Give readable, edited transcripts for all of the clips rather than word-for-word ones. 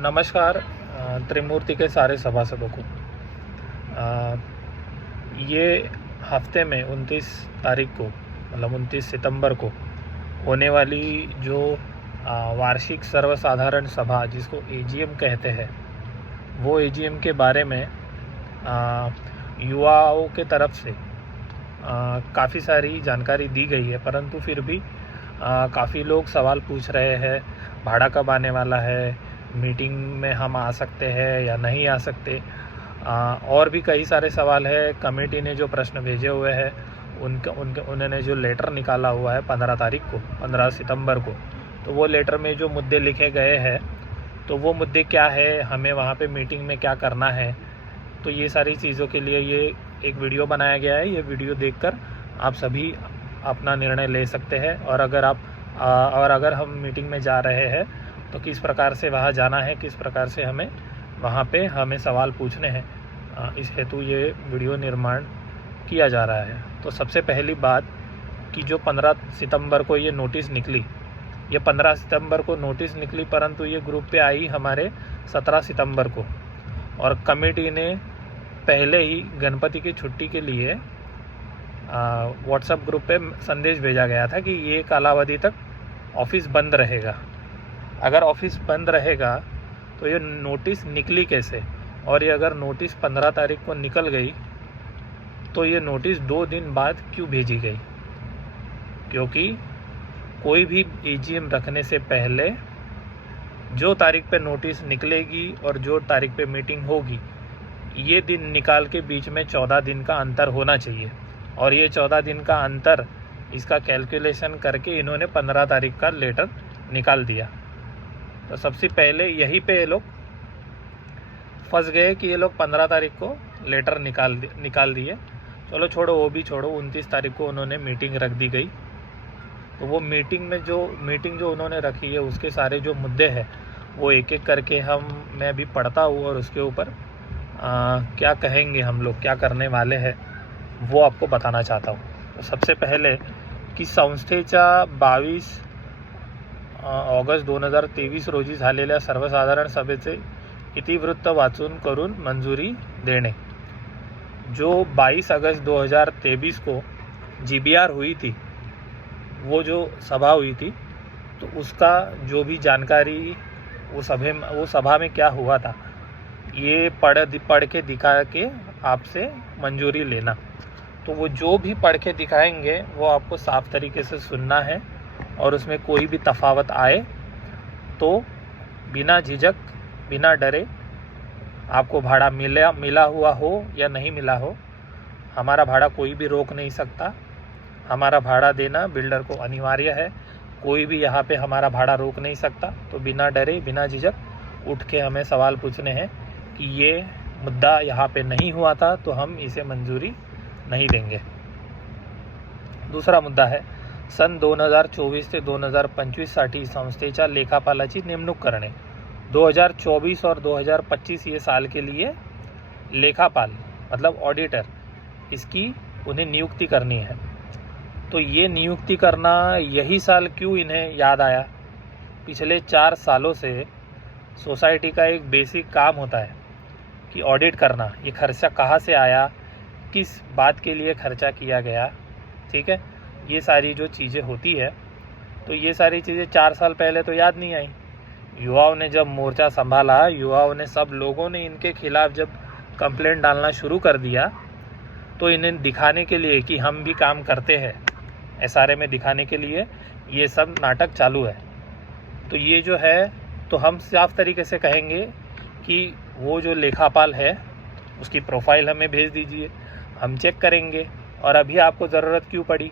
नमस्कार त्रिमूर्ति के सारे सभासदों को। ये हफ्ते में 29 तारीख को मतलब 29 सितंबर को होने वाली जो वार्षिक सर्वसाधारण सभा जिसको एजीएम कहते हैं, वो एजीएम के बारे में युवाओं के तरफ से काफ़ी सारी जानकारी दी गई है, परंतु फिर भी काफ़ी लोग सवाल पूछ रहे हैं, भाड़ा कब आने वाला है, मीटिंग में हम आ सकते हैं या नहीं आ सकते। और भी कई सारे सवाल है। कमेटी ने जो प्रश्न भेजे हुए हैं उन्होंने जो लेटर निकाला हुआ है 15 सितंबर को, तो वो लेटर में जो मुद्दे लिखे गए हैं, तो वो मुद्दे क्या है, हमें वहाँ पे मीटिंग में क्या करना है, तो ये सारी चीज़ों के लिए ये एक वीडियो बनाया गया है। ये वीडियो देखकर आप सभी अपना निर्णय ले सकते हैं। और अगर हम मीटिंग में जा रहे हैं तो किस प्रकार से वहाँ जाना है, किस प्रकार से हमें वहाँ पे सवाल पूछने हैं, इस हेतु ये वीडियो निर्माण किया जा रहा है। तो सबसे पहली बात कि जो 15 सितंबर को ये नोटिस निकली, ये 15 सितंबर को नोटिस निकली, परंतु ये ग्रुप पे आई हमारे 17 सितंबर को। और कमेटी ने पहले ही गणपति की छुट्टी के लिए व्हाट्सएप ग्रुप पे संदेश भेजा गया था कि ये कालावधि तक ऑफिस बंद रहेगा। अगर ऑफिस बंद रहेगा तो ये नोटिस निकली कैसे, और ये अगर नोटिस 15 तारीख को निकल गई तो ये नोटिस 2 दिन बाद क्यों भेजी गई? क्योंकि कोई भी एजीएम रखने से पहले जो तारीख पे नोटिस निकलेगी और जो तारीख पे मीटिंग होगी, ये दिन निकाल के बीच में 14 दिन का अंतर होना चाहिए। और ये 14 दिन का अंतर, इसका कैलकुलेशन करके इन्होंने 15 तारीख का लेटर निकाल दिया। तो सबसे पहले यहीं पे ये लोग फंस गए कि ये लोग 15 तारीख को लेटर निकाल दिए। चलो छोड़ो, वो भी छोड़ो। 29 तारीख को उन्होंने मीटिंग रख दी गई। तो वो मीटिंग जो उन्होंने रखी है, उसके सारे जो मुद्दे हैं वो एक एक करके मैं अभी पढ़ता हूँ, और उसके ऊपर क्या कहेंगे हम लोग, क्या करने वाले हैं, वो आपको बताना चाहता हूँ। तो सबसे पहले की संस्थेच्या 22 ऑगस्ट 2023 रोजी झालेल्या सर्वसाधारण सभेचे इतिवृत्त वाचून करून मंजुरी देणे। जो 22 अगस्त 2023 को जीबीआर हुई थी, वो जो सभा हुई थी, तो उसका जो भी जानकारी वो सभा में क्या हुआ था, ये पढ़ के दिखा के आपसे मंजूरी लेना। तो वो जो भी पढ़ के दिखाएंगे वो आपको साफ तरीके से सुनना है, और उसमें कोई भी तफावत आए तो बिना झिझक, बिना डरे, आपको भाड़ा मिला हुआ हो या नहीं मिला हो, हमारा भाड़ा कोई भी रोक नहीं सकता। हमारा भाड़ा देना बिल्डर को अनिवार्य है, कोई भी यहाँ पे हमारा भाड़ा रोक नहीं सकता। तो बिना डरे, बिना झिझक उठ के हमें सवाल पूछने हैं कि ये मुद्दा यहाँ पे नहीं हुआ था, तो हम इसे मंजूरी नहीं देंगे। दूसरा मुद्दा है सन 2024 ते 2025 साठी संस्थेच्या लेखापालाची नेमणूक करणे। 2024 और 2025 ये साल के लिए लेखापाल मतलब ऑडिटर, इसकी उन्हें नियुक्ति करनी है। तो ये नियुक्ति करना यही साल क्यों इन्हें याद आया? पिछले 4 सालों से सोसाइटी का एक बेसिक काम होता है कि ऑडिट करना, ये खर्चा कहाँ से आया, किस बात के लिए खर्चा किया गया, ठीक है, ये सारी जो चीज़ें होती है। तो ये सारी चीज़ें 4 साल पहले तो याद नहीं आई। युवाओं ने जब मोर्चा संभाला, युवाओं ने, सब लोगों ने इनके खिलाफ जब कंप्लेंट डालना शुरू कर दिया, तो इन्हें दिखाने के लिए कि हम भी काम करते हैं, एसआरए में दिखाने के लिए ये सब नाटक चालू है। तो ये जो है, तो हम साफ तरीके से कहेंगे कि वो जो लेखापाल है उसकी प्रोफाइल हमें भेज दीजिए, हम चेक करेंगे। और अभी आपको ज़रूरत क्यों पड़ी,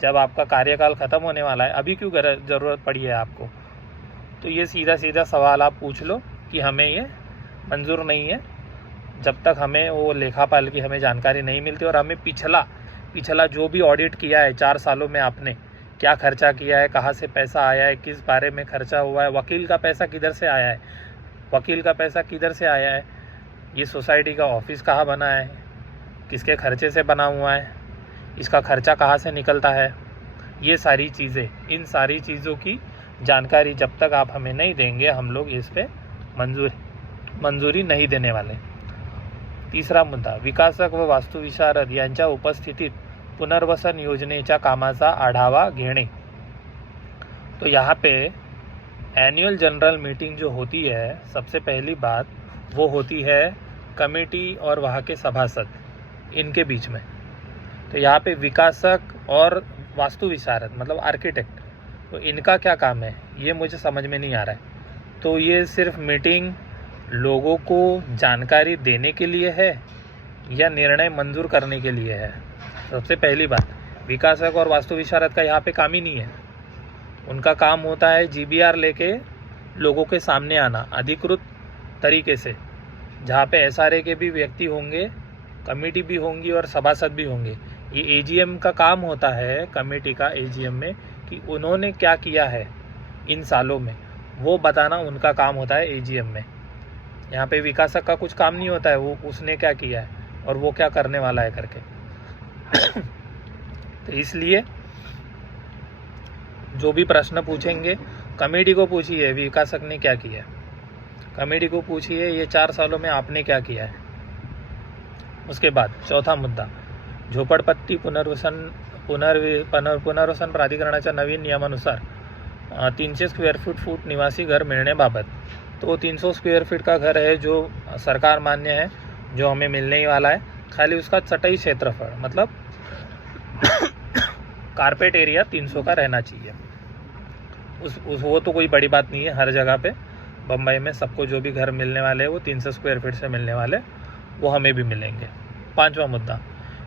जब आपका कार्यकाल ख़त्म होने वाला है, अभी क्यों ज़रूरत पड़ी है आपको? तो ये सीधा सवाल आप पूछ लो कि हमें ये मंजूर नहीं है, जब तक हमें वो लेखापाल की हमें जानकारी नहीं मिलती। और हमें पिछला जो भी ऑडिट किया है 4 सालों में, आपने क्या खर्चा किया है, कहाँ से पैसा आया है, किस बारे में खर्चा हुआ है, वकील का पैसा किधर से आया है, ये सोसाइटी का ऑफिस कहाँ बना है, किसके खर्चे से बना हुआ है, इसका खर्चा कहाँ से निकलता है, ये सारी चीज़ें, इन सारी चीज़ों की जानकारी जब तक आप हमें नहीं देंगे, हम लोग इस पे मंजुरी नहीं देने वाले। तिसरा मुद्दा, विकासक व वास्तुविशारद यांच्या उपस्थितीत पुनर्वसन योजनेच्या कामाचा आढावा घेणे। तो यहाँ पे एनुअल जनरल मीटिंग जो होती है, सबसे पहली बात वो होती है कमेटी और वहाँ के सभासद, इनके बीच में। तो यहाँ पे विकासक और वास्तु विशारद मतलब आर्किटेक्ट, तो इनका क्या काम है ये मुझे समझ में नहीं आ रहा है। तो ये सिर्फ मीटिंग लोगों को जानकारी देने के लिए है या निर्णय मंजूर करने के लिए है? सबसे पहली बात, विकासक और वास्तु विशारद का यहाँ पे काम ही नहीं है। उनका काम होता है GBR लेके लोगों के सामने आना अधिकृत तरीके से, जहाँ पे SRA के भी व्यक्ति होंगे, कमेटी भी होंगी और सभासद भी होंगे। ये AGM का काम होता है, कमेटी का AGM में, कि उन्होंने क्या किया है इन सालों में, वो बताना उनका काम होता है AGM में। यहाँ पे विकासक का कुछ काम नहीं होता है, वो उसने क्या किया है और वो क्या करने वाला है करके। तो इसलिए जो भी प्रश्न पूछेंगे कमेटी को पूछिए विकासक ने क्या किया है, कमेटी को पूछिए ये 4 सालों में आपने क्या किया है। उसके बाद चौथा मुद्दा, झोपड़पट्टी पुनर्वसन प्राधिकरणाच्या नवीन नियमानुसार 300 स्क्वेअर फूट निवासी घर मिळण्याबाबत। तो 300 स्क्वेअर फीट का घर है जो सरकार मान्य है, जो हमें मिलने ही वाला है। खाली उसका चटाई क्षेत्रफल मतलब कारपेट एरिया 300 का रहना चाहिए। वो तो कोई बड़ी बात नहीं है, हर जगह पे बम्बई में सबको जो भी घर मिलने वाले हैं वो 300 स्क्वेअर फीट से मिलने वाले, वो हमें भी मिलेंगे। पाचवा मुद्दा,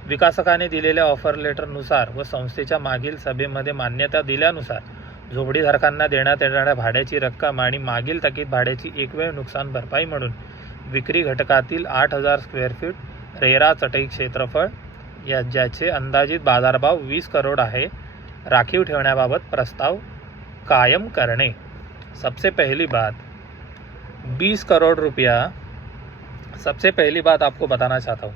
विकासकाने दिलेल्या ऑफर लेटरनुसार व संस्थेच्या मागील सभेमध्ये मान्यता दिल्यानुसार झोपडीधारकांना देण्यात येणाऱ्या भाड्याची रक्कम आणि मागील थकीत भाड्याची एकवेळ नुकसान भरपाई म्हणून विक्री घटकातील 8000 स्क्वेअर फीट रेरा चटई क्षेत्रफळ या ज्याचे अंदाजित बाजारभाव 20 करोड आहे राखीव ठेवण्याबाबत प्रस्ताव कायम करणे। सबसे पहली बात 20 करोड़ रुपया, सबसे पहली बात आपको बताना चाहता हूँ,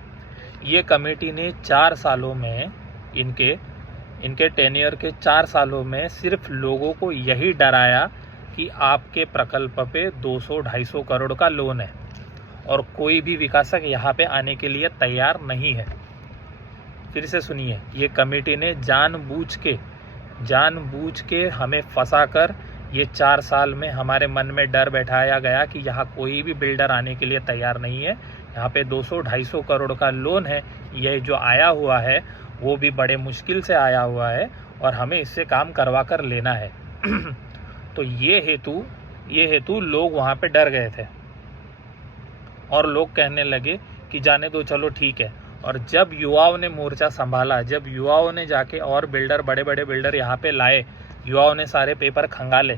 ये कमेटी ने 4 सालों में इनके टेन्योर के 4 सालों में सिर्फ लोगों को यही डराया कि आपके प्रकल्प पे 200-250 करोड़ का लोन है और कोई भी विकासक यहाँ पे आने के लिए तैयार नहीं है। फिर से सुनिए, ये कमेटी ने जानबूझ के हमें फंसाकर ये 4 साल में हमारे मन में डर बैठाया गया कि यहाँ कोई भी बिल्डर आने के लिए तैयार नहीं है। यहाँ पे 200-250 करोड़ का लोन है, ये जो आया हुआ है वो भी बड़े मुश्किल से आया हुआ है और हमें इससे काम करवा कर लेना है। तो ये हेतु लोग वहाँ पे डर गए थे और लोग कहने लगे कि जाने दो, चलो ठीक है। और जब युवाओं ने मोर्चा संभाला, जब युवाओं ने जाके और बड़े बड़े बिल्डर यहाँ पे लाए, युवाओं ने सारे पेपर खंगाले,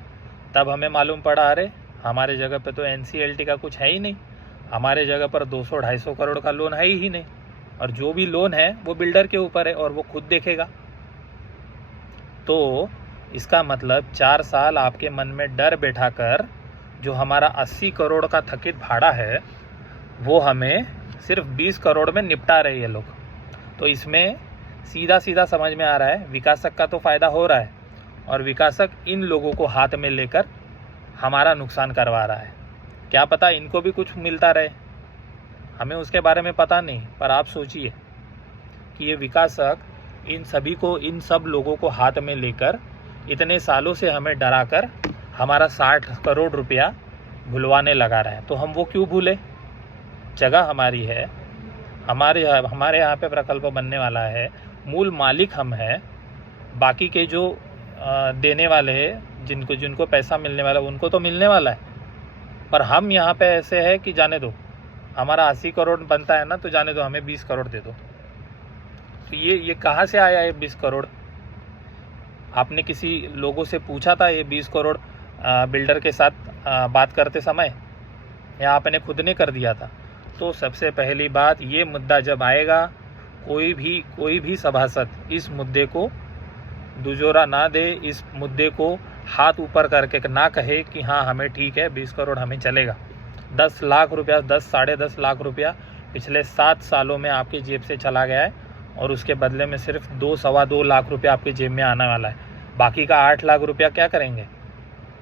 तब हमें मालूम पड़ा अरे हमारे जगह पे तो NCLT का कुछ है ही नहीं, हमारे जगह पर 200-250 करोड़ का लोन है ही नहीं, और जो भी लोन है वो बिल्डर के ऊपर है और वो खुद देखेगा। तो इसका मतलब 4 साल आपके मन में डर बैठाकर जो हमारा 80 करोड़ का थकित भाड़ा है वो हमें सिर्फ 20 करोड़ में निपटा रहे ये लोग। तो इसमें सीधा समझ में आ रहा है विकासक का तो फ़ायदा हो रहा है और विकासक इन लोगों को हाथ में लेकर हमारा नुकसान करवा रहा है। क्या पता इनको भी कुछ मिलता रहे, हमें उसके बारे में पता नहीं। पर आप सोचिए कि ये विकासक इन सब लोगों को हाथ में लेकर इतने सालों से हमें डराकर हमारा 60 करोड़ रुपया भुलवाने लगा रहा है। तो हम वो क्यों भूले? जगह हमारी है, हमारे यहाँ पे प्रकल्प बनने वाला है, मूल मालिक हम हैं, बाकी के जो देने वाले हैं जिनको पैसा मिलने वाला है उनको तो मिलने वाला है, पर हम यहाँ पे ऐसे है कि जाने दो, हमारा 80 करोड़ बनता है ना, तो जाने दो, हमें 20 करोड़ दे दो। तो ये कहाँ से आया है 20 करोड़? आपने किसी लोगों से पूछा था ये 20 करोड़ बिल्डर के साथ बात करते समय, या आपने खुद ने कर दिया था? तो सबसे पहली बात, ये मुद्दा जब आएगा, कोई भी सभासद इस मुद्दे को दुजोरा ना दे, इस मुद्दे को हाथ ऊपर करके ना कहे कि हाँ हमें ठीक है 20 करोड़ हमें चलेगा। 10 लाख रुपया, 10-10.5 लाख रुपया पिछले 7 सालों में आपकी जेब से चला गया है और उसके बदले में सिर्फ 2-2.25 लाख रुपया आपकी जेब में आने वाला है। बाकी का 8 लाख रुपया क्या करेंगे?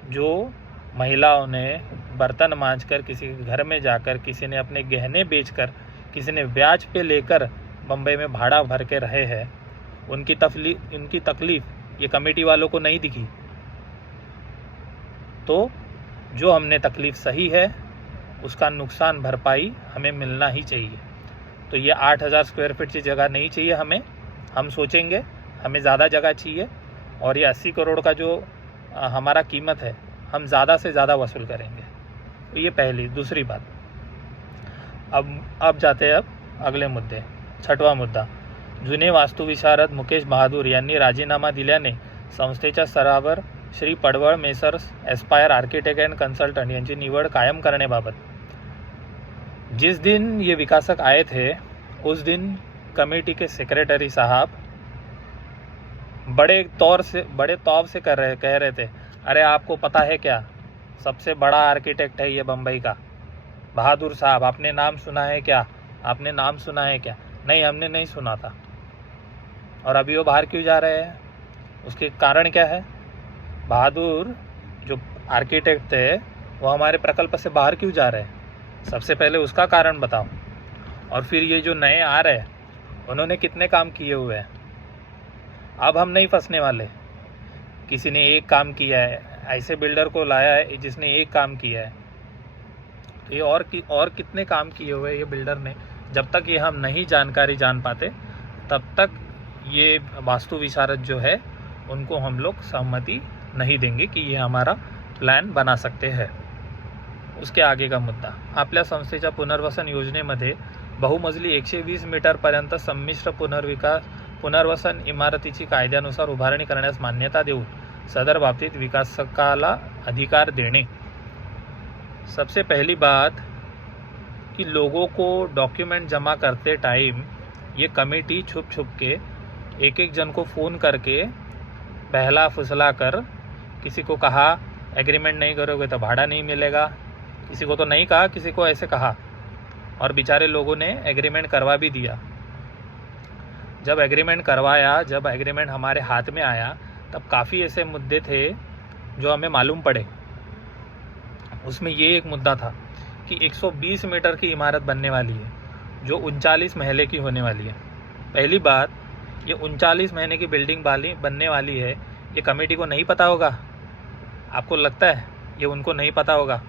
जो महिलाओं ने बर्तन मांजकर, किसी के घर में जाकर, किसी ने अपने गहने बेचकर, किसी ने ब्याज पे लेकर बम्बई में भाड़ा भर के रहे हैं, उनकी तकलीफ़ ये कमेटी वालों को नहीं दिखी। तो जो हमने तकलीफ़ सही है उसका नुकसान भरपाई हमें मिलना ही चाहिए। तो ये 8,000 स्क्वायर फीट की जगह नहीं चाहिए हमें, हम सोचेंगे हमें ज़्यादा जगह चाहिए, और ये 80 करोड़ का जो हमारा कीमत है हम ज़्यादा से ज़्यादा वसूल करेंगे। तो ये पहली। दूसरी बात, अब जाते हैं अगले मुद्दे। छठवा मुद्दा, जुने वास्तुविशारद मुकेश बहादूर यांनी राजीनामा दिल्याने संस्थेच्या स्तरावर श्री पडवळ messrs Aspire architect and consultant यांची निवड कायम करण्याबाबत। जिस दिन ये विकासक आए थे उस दिन कमेटी के सेक्रेटरी साहब बड़े तौर से कह रहे थे, अरे आपको पता है क्या, सबसे बड़ा आर्किटेक्ट है ये बम्बई का बहादुर साहब, आपने नाम सुना है क्या, आपने नाम सुना है क्या? नहीं, हमने नहीं सुना था। और अभी वो बाहर क्यों जा रहे हैं? उसके कारण क्या है? बहादुर जो आर्किटेक्ट थे वो हमारे प्रकल्प से बाहर क्यों जा रहे हैं? सबसे पहले उसका कारण बताओ। और फिर ये जो नए आ रहे हैं उन्होंने कितने काम किए हुए हैं? अब हम नहीं फंसने वाले। किसी ने एक काम किया है, ऐसे बिल्डर को लाया है जिसने एक काम किया है, तो ये और कितने काम किए हुए हैं ये बिल्डर ने। जब तक ये हम नहीं जानकारी जान पाते तब तक ये वास्तु विशारद जो है उनको हम लोग सहमति नहीं देंगे कि ये हमारा प्लॅन बना सकते हैं। उसके आगे का मुद्दा, आपल्या संस्थेच्या पुनर्वसन योजनेमध्ये बहुमजली 120 मीटरपर्यंत संमिश्र पुनर्वसन इमारतीची कायद्यानुसार उभारणी करण्यास मान्यता देऊन सदर बाबतीत विकासकाला अधिकार देणे। सबसे पहली बात कि लोगों को डॉक्यूमेंट जमा करते टाइम ये कमेटी छुप के एक जन को फ़ोन करके बहला फुसला कर किसी को कहा एग्रीमेंट नहीं करोगे तो भाड़ा नहीं मिलेगा, किसी को तो नहीं कहा, किसी को ऐसे कहा, और बेचारे लोगों ने एग्रीमेंट करवा भी दिया। जब एग्रीमेंट करवाया, जब एग्रीमेंट हमारे हाथ में आया, तब काफ़ी ऐसे मुद्दे थे जो हमें मालूम पड़े। उसमें ये एक मुद्दा था कि 120 मीटर की इमारत बनने वाली है जो 39 महले की होने वाली है। पहली बात, ये 39 महीने की बिल्डिंग बनने वाली है, ये कमेटी को नहीं पता होगा? आपको लगता है ये उनको नहीं पता होगा?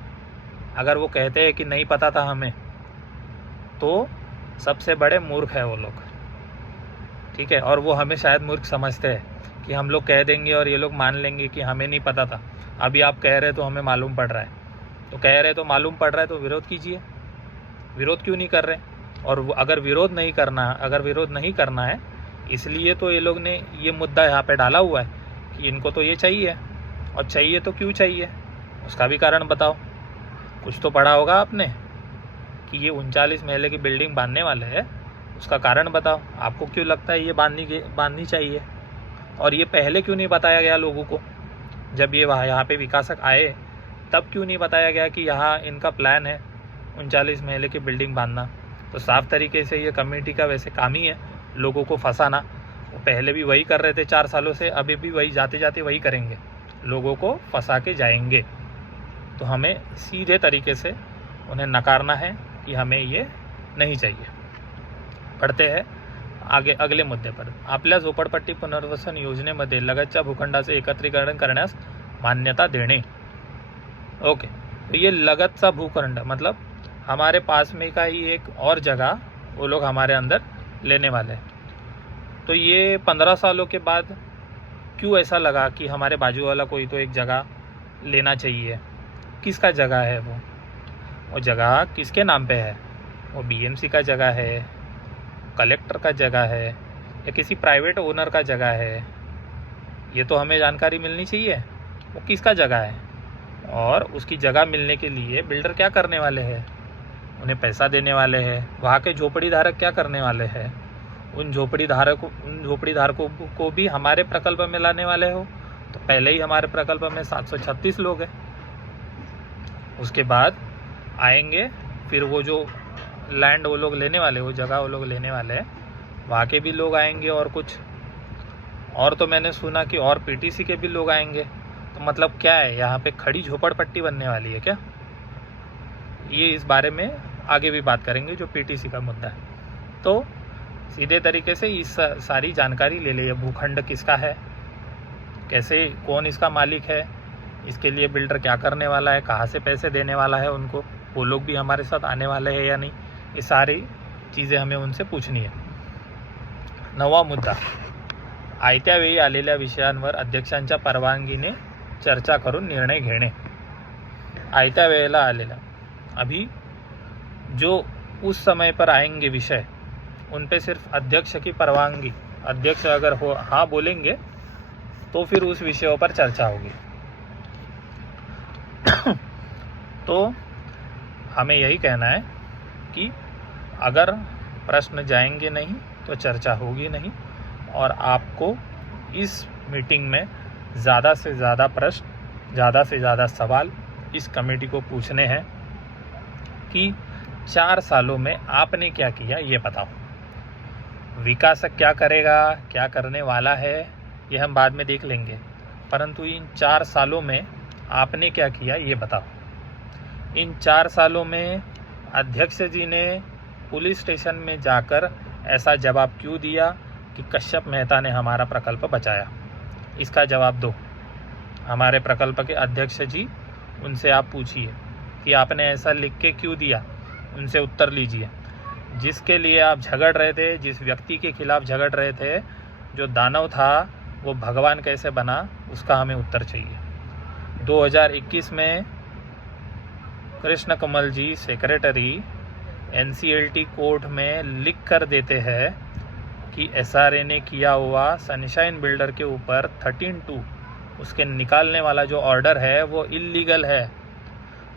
अगर वो कहते हैं कि नहीं पता था हमें, तो सबसे बड़े मूर्ख है वो लोग, ठीक है। और वो हमें शायद मूर्ख समझते हैं कि हम लोग कह देंगे और ये लोग मान लेंगे कि हमें नहीं पता था, अभी आप कह रहे तो हमें मालूम पड़ रहा है। तो कह रहे तो मालूम पड़ रहा है तो विरोध कीजिए। विरोध क्यों नहीं कर रहे? और अगर विरोध नहीं करना है इसलिए तो ये लोग ने ये मुद्दा यहाँ पे डाला हुआ है कि इनको तो ये चाहिए, और चाहिए तो क्यों चाहिए उसका भी कारण बताओ। कुछ तो पढ़ा होगा आपने कि ये 39 महले की बिल्डिंग बांधने वाले हैं, उसका कारण बताओ। आपको क्यों लगता है ये बांधनी चाहिए? और ये पहले क्यों नहीं बताया गया लोगों को? जब ये यहाँ पे विकासक आए तब क्यों नहीं बताया गया कि यहाँ इनका प्लान है 39 महले की बिल्डिंग बांधना? तो साफ तरीके से ये कमेटी का वैसे काम ही है लोगों को फंसाना। वो पहले भी वही कर रहे थे 4 सालों से, अभी भी वही जाते जाते वही करेंगे, लोगों को फंसा के जाएंगे। तो हमें सीधे तरीके से उन्हें नकारना है कि हमें ये नहीं चाहिए। पढ़ते हैं आगे अगले मुद्दे पर। आपल्या झोपडपट्टी पुनर्वसन योजनेमध्ये लगतच्या भूखंडाचे एकत्रीकरण करण्यास मान्यता देणे। ओके, तो ये लगतचा भूखंड मतलब हमारे पास में का ही एक और जगह वो लोग हमारे अंदर लेने वाले हैं। तो ये 15 सालों के बाद क्यों ऐसा लगा कि हमारे बाजू वाला कोई तो एक जगह लेना चाहिए? किसका जगह है वो जगह किसके नाम पे है? वो बीएमसी का जगह है, कलेक्टर का जगह है, या किसी प्राइवेट ओनर का जगह है? ये तो हमें जानकारी मिलनी चाहिए वो किसका जगह है। और उसकी जगह मिलने के लिए बिल्डर क्या करने वाले हैं? उन्हें पैसा देने वाले हैं। वहाँ के झोपड़ी धारक क्या करने वाले हैं? उन झोपड़ी धारकों को भी हमारे प्रकल्प में लाने वाले हो। तो पहले ही हमारे प्रकल्प में 736 लोग हैं, उसके बाद आएंगे फिर वो जो लैंड वो लोग लेने वाले, वो जगह वो लोग लेने वाले हैं, वहाँ के भी लोग आएंगे और कुछ और तो मैंने सुना कि और पीटीसी के भी लोग आएंगे। तो मतलब क्या है, यहाँ पे खड़ी झोपड़पट्टी बनने वाली है क्या? ये इस बारे में आगे भी बात करेंगे जो पीटीसी का मुद्दा है। तो सीधे तरीके से इस सारी जानकारी ले ले, भूखंड किसका है, कैसे, कौन इसका मालिक है, इसके लिए बिल्डर क्या करने वाला है, कहाँ से पैसे देने वाला है उनको, वो लोग भी हमारे साथ आने वाले हैं या नहीं, ये सारी चीज़ें हमें उनसे पूछनी है। 9वा मुद्दा, आयत्या वेळी आलेल्या विषयांवर अध्यक्षांच्या परवानगीने चर्चा करून निर्णय घेणे। आयत्या वेळेला आलेला, अभी जो उस समय पर आएंगे विषय, उन पे सिर्फ अध्यक्ष की परवानगी, अध्यक्ष अगर हो हाँ बोलेंगे तो फिर उस विषयों पर चर्चा होगी। तो हमें यही कहना है कि अगर प्रश्न जाएंगे नहीं तो चर्चा होगी नहीं, और आपको इस मीटिंग में ज़्यादा से ज़्यादा प्रश्न, ज़्यादा से ज़्यादा सवाल इस कमेटी को पूछने हैं कि 4 सालों में आपने क्या किया ये बताओ। विकास क्या करेगा, क्या करने वाला है, ये हम बाद में देख लेंगे, परंतु इन 4 सालों में आपने क्या किया ये बताओ। इन 4 सालों में अध्यक्ष जी ने पुलिस स्टेशन में जाकर ऐसा जवाब क्यों दिया कि कश्यप मेहता ने हमारा प्रकल्प बचाया, इसका जवाब दो। हमारे प्रकल्प के अध्यक्ष जी, उनसे आप पूछिए कि आपने ऐसा लिख के क्यों दिया, उनसे उत्तर लीजिए। जिसके लिए आप झगड़ रहे थे, जिस व्यक्ति के खिलाफ झगड़ रहे थे, जो दानव था वो भगवान कैसे बना, उसका हमें उत्तर चाहिए। 2021 में कृष्ण कमल जी सेक्रेटरी NCLT कोर्ट में लिख कर देते हैं कि SRA ने किया हुआ सनशाइन बिल्डर के ऊपर 13(2) उसके निकालने वाला जो ऑर्डर है वो इल्लीगल है।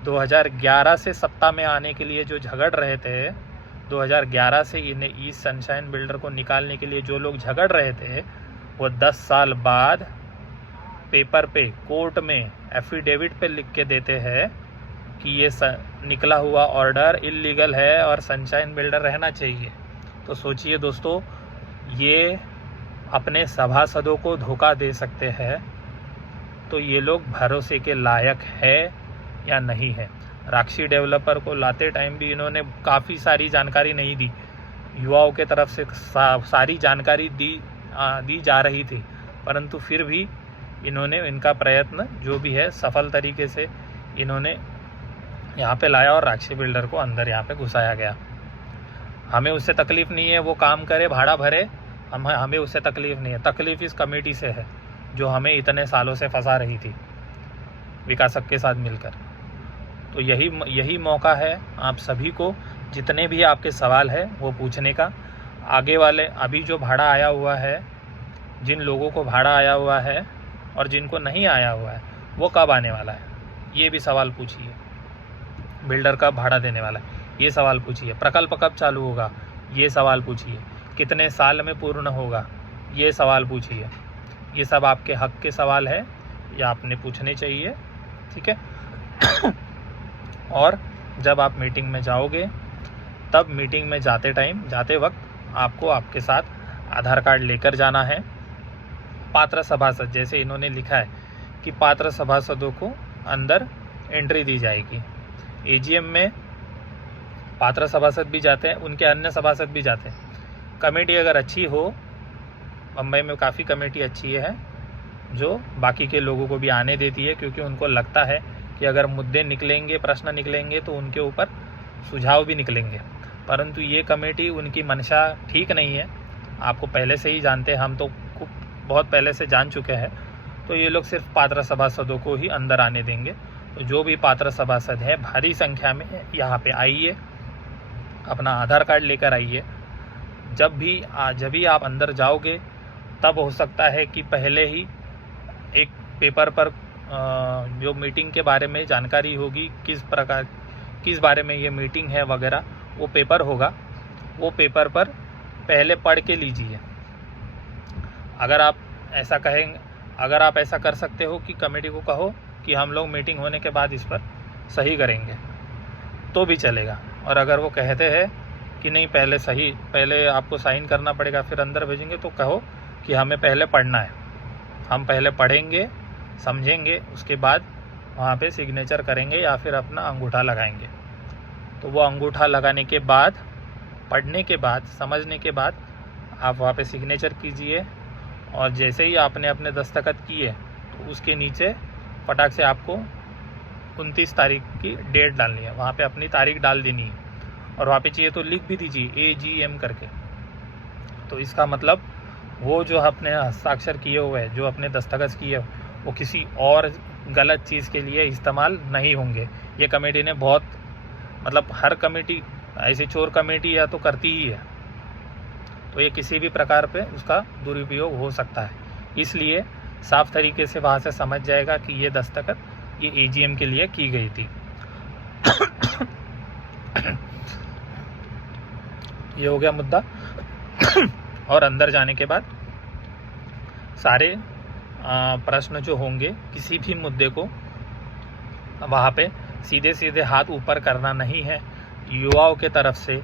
2011 से सत्ता में आने के लिए जो झगड़ रहे थे, 2011 से इन्हें इस सनशाइन बिल्डर को निकालने के लिए जो लोग झगड़ रहे थे, वो 10 साल बाद पेपर पे, कोर्ट में एफिडेविट पे लिख के देते हैं कि ये निकला हुआ ऑर्डर इल्लीगल है और सनशाइन बिल्डर रहना चाहिए। तो सोचिए दोस्तों, ये अपने सभासदों को धोखा दे सकते हैं, तो ये लोग भरोसे के लायक है या नहीं है। राक्षी डेवलपर को लाते टाइम भी इन्होंने काफ़ी सारी जानकारी नहीं दी, युवाओं के तरफ से सारी जानकारी दी जा रही थी, परंतु फिर भी इन्होंने, इनका प्रयत्न जो भी है सफल तरीके से इन्होंने यहाँ पे लाया और राक्षी बिल्डर को अंदर यहाँ पे घुसाया गया। हमें उससे तकलीफ़ नहीं है, वो काम करे, भाड़ा भरे, हमें उससे तकलीफ़ नहीं है। तकलीफ़ इस कमेटी से है जो हमें इतने सालों से फंसा रही थी विकासक के साथ मिलकर। तो यही मौका है आप सभी को, जितने भी आपके सवाल है वो पूछने का। आगे वाले, अभी जो भाड़ा आया हुआ है, जिन लोगों को भाड़ा आया हुआ है और जिनको नहीं आया हुआ है, वो कब आने वाला है, ये भी सवाल पूछिए। बिल्डर कब भाड़ा देने वाला है, ये सवाल पूछिए। प्रकल्प कब चालू होगा, ये सवाल पूछिए। कितने साल में पूर्ण होगा, ये सवाल पूछिए। ये सब आपके हक के सवाल है, ये आपने पूछने चाहिए, ठीक है। और जब आप मीटिंग में जाओगे, तब मीटिंग में जाते वक्त आपको आपके साथ आधार कार्ड लेकर जाना है। पात्र सभासद, जैसे इन्होंने लिखा है कि पात्र सभासदों को अंदर एंट्री दी जाएगी। AGM में पात्र सभासद भी जाते हैं, उनके अन्य सभासद भी जाते हैं। कमेटी अगर अच्छी हो, बम्बई में काफ़ी कमेटी अच्छी है जो बाकी के लोगों को भी आने देती है, क्योंकि उनको लगता है कि अगर मुद्दे निकलेंगे, प्रश्न निकलेंगे तो उनके ऊपर सुझाव भी निकलेंगे। परंतु ये कमेटी, उनकी मंशा ठीक नहीं है, आपको पहले से ही जानते हैं, हम तो बहुत पहले से जान चुके हैं। तो ये लोग सिर्फ पात्र सभासदों को ही अंदर आने देंगे। तो जो भी पात्र सभासद है, भारी संख्या में यहाँ पे आइए, अपना आधार कार्ड लेकर आइए। जब भी आप अंदर जाओगे, तब हो सकता है कि पहले ही एक पेपर पर जो मीटिंग के बारे में जानकारी होगी, किस बारे में ये मीटिंग है वगैरह, वो पेपर होगा, वो पेपर पर पहले पढ़ के लीजिए। अगर आप ऐसा कर सकते हो कि कमेटी को कहो कि हम लोग मीटिंग होने के बाद इस पर सही करेंगे, तो भी चलेगा। और अगर वो कहते हैं कि नहीं, पहले आपको साइन करना पड़ेगा फिर अंदर भेजेंगे, तो कहो कि हमें पहले पढ़ना है, हम पहले पढ़ेंगे, समझेंगे, उसके बाद वहाँ पे सिग्नेचर करेंगे या फिर अपना अंगूठा लगाएंगे। तो वो अंगूठा लगाने के बाद, पढ़ने के बाद, समझने के बाद आप वहाँ पे सिग्नेचर कीजिए। और जैसे ही आपने अपने दस्तखत किए तो उसके नीचे फटाक से आपको 29 तारीख की डेट डालनी है, वहाँ पे अपनी तारीख डाल देनी है। और वहाँ पे चाहिए तो लिख भी दीजिए AGM करके। तो इसका मतलब वो जो अपने हस्ताक्षर किए हुए हैं, जो अपने दस्तखत किए, वो किसी और गलत चीज़ के लिए इस्तेमाल नहीं होंगे। ये कमेटी ने बहुत, मतलब हर कमेटी ऐसी चोर कमेटी या तो करती ही है, तो ये किसी भी प्रकार पे उसका दुरुपयोग हो सकता है। इसलिए साफ तरीके से वहाँ से समझ जाएगा कि ये दस्तखत ये AGM के लिए की गई थी। ये हो गया मुद्दा। और अंदर जाने के बाद सारे प्रश्न जो होंगे, किसी भी मुद्दे को वहाँ पे सीधे सीधे हाथ ऊपर करना नहीं है। युवाओं के तरफ से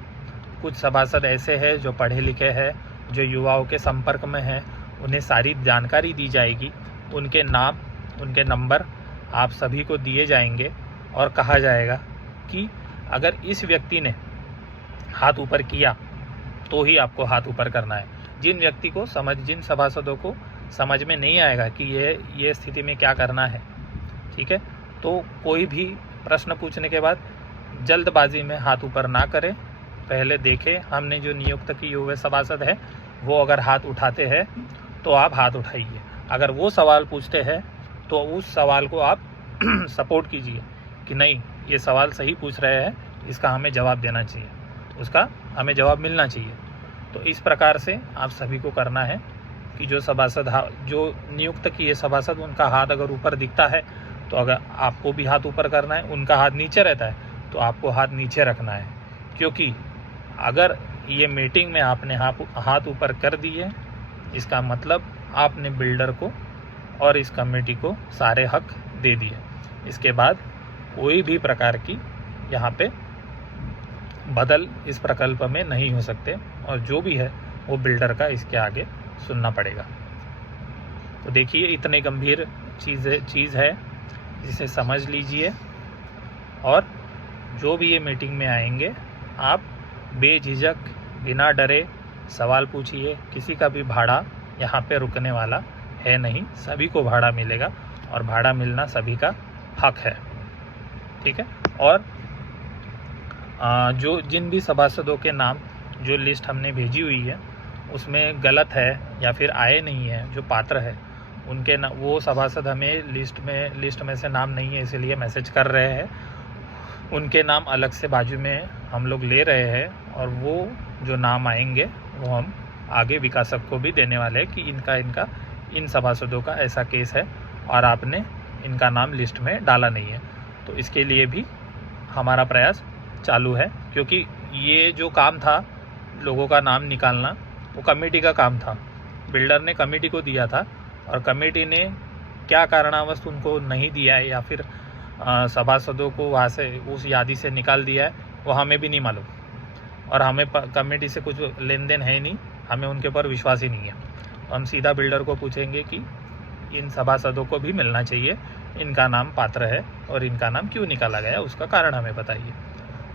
कुछ सभासद ऐसे हैं जो पढ़े लिखे हैं, जो युवाओं के संपर्क में हैं, उन्हें सारी जानकारी दी जाएगी। उनके नाम, उनके नंबर आप सभी को दिए जाएंगे और कहा जाएगा कि अगर इस व्यक्ति ने हाथ ऊपर किया तो ही आपको हाथ ऊपर करना है। जिन सभासदों को समझ में नहीं आएगा कि ये स्थिति में क्या करना है, ठीक है, तो कोई भी प्रश्न पूछने के बाद जल्दबाजी में हाथ ऊपर ना करें। पहले देखें, हमने जो नियुक्त किए हुए सभासद है वो अगर हाथ उठाते हैं तो आप हाथ उठाइए। अगर वो सवाल पूछते हैं तो उस सवाल को आप सपोर्ट कीजिए कि नहीं, ये सवाल सही पूछ रहे हैं, इसका हमें जवाब देना चाहिए, उसका हमें जवाब मिलना चाहिए। तो इस प्रकार से आप सभी को करना है कि जो सभासद, जो नियुक्त किए सभासद, उनका हाथ अगर ऊपर दिखता है तो अगर आपको भी हाथ ऊपर करना है। उनका हाथ नीचे रहता है तो आपको हाथ नीचे रखना है, क्योंकि अगर ये मीटिंग में आपने हाथ ऊपर कर दिए, इसका मतलब आपने बिल्डर को और इस कमेटी को सारे हक दे दिए। इसके बाद कोई भी प्रकार की यहाँ पे बदल इस प्रकल्प में नहीं हो सकते, और जो भी है वो बिल्डर का इसके आगे सुनना पड़ेगा। तो देखिए, इतने गंभीर चीज़ है, जिसे समझ लीजिए। और जो भी ये मीटिंग में आएंगे, आप बेझिझक, बिना डरे सवाल पूछिए। किसी का भी भाड़ा यहाँ पे रुकने वाला है नहीं, सभी को भाड़ा मिलेगा और भाड़ा मिलना सभी का हक है, ठीक है। और जो जिन भी सभासदों के नाम, जो लिस्ट हमने भेजी हुई है उसमें गलत है या फिर आए नहीं है, जो पात्र है उनके वो सभासद हमें लिस्ट में से नाम नहीं है, इसीलिए मैसेज कर रहे हैं। उनके नाम अलग से बाजू में हम लोग ले रहे हैं, और वो जो नाम आएंगे वो हम आगे विकासक को भी देने वाले हैं कि इन सभासदों का ऐसा केस है और आपने इनका नाम लिस्ट में डाला नहीं है। तो इसके लिए भी हमारा प्रयास चालू है, क्योंकि ये जो काम था लोगों का नाम निकालना, वो कमेटी का काम था। बिल्डर ने कमेटी को दिया था और कमेटी ने क्या कारणवश उनको नहीं दिया है या फिर सभासदों को वहाँ से उस यादी से निकाल दिया है, वो हमें भी नहीं मालूम। और हमें कमेटी से कुछ लेन देन है नहीं, हमें उनके ऊपर विश्वास ही नहीं है। तो हम सीधा बिल्डर को पूछेंगे कि इन सभासदों को भी मिलना चाहिए, इनका नाम पात्र है और इनका नाम क्यों निकाला गया, उसका कारण हमें बताइए।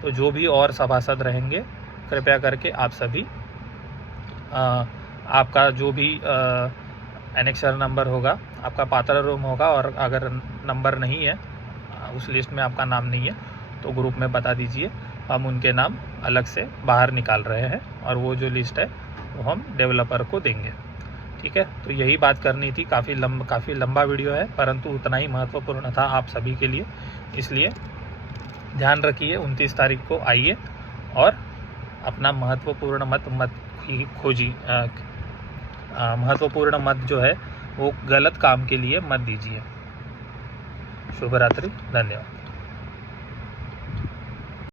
तो जो भी और सभासद रहेंगे, कृपया करके आप सभी आपका जो भी एनेक्सर नंबर होगा, आपका पात्र रूम होगा, और अगर नंबर नहीं है, उस लिस्ट में आपका नाम नहीं है, तो ग्रुप में बता दीजिए। हम उनके नाम अलग से बाहर निकाल रहे हैं और वो जो लिस्ट है वो हम डेवलपर को देंगे, ठीक है। तो यही बात करनी थी। काफ़ी लंबा वीडियो है, परंतु उतना ही महत्वपूर्ण था आप सभी के लिए, इसलिए ध्यान रखिए। 29 तारीख को आइए और अपना महत्वपूर्ण मत खोजिए। महत्वपूर्ण मत जो है वो गलत काम के लिए मत दीजिए। शुभ रात्रि, धन्यवाद।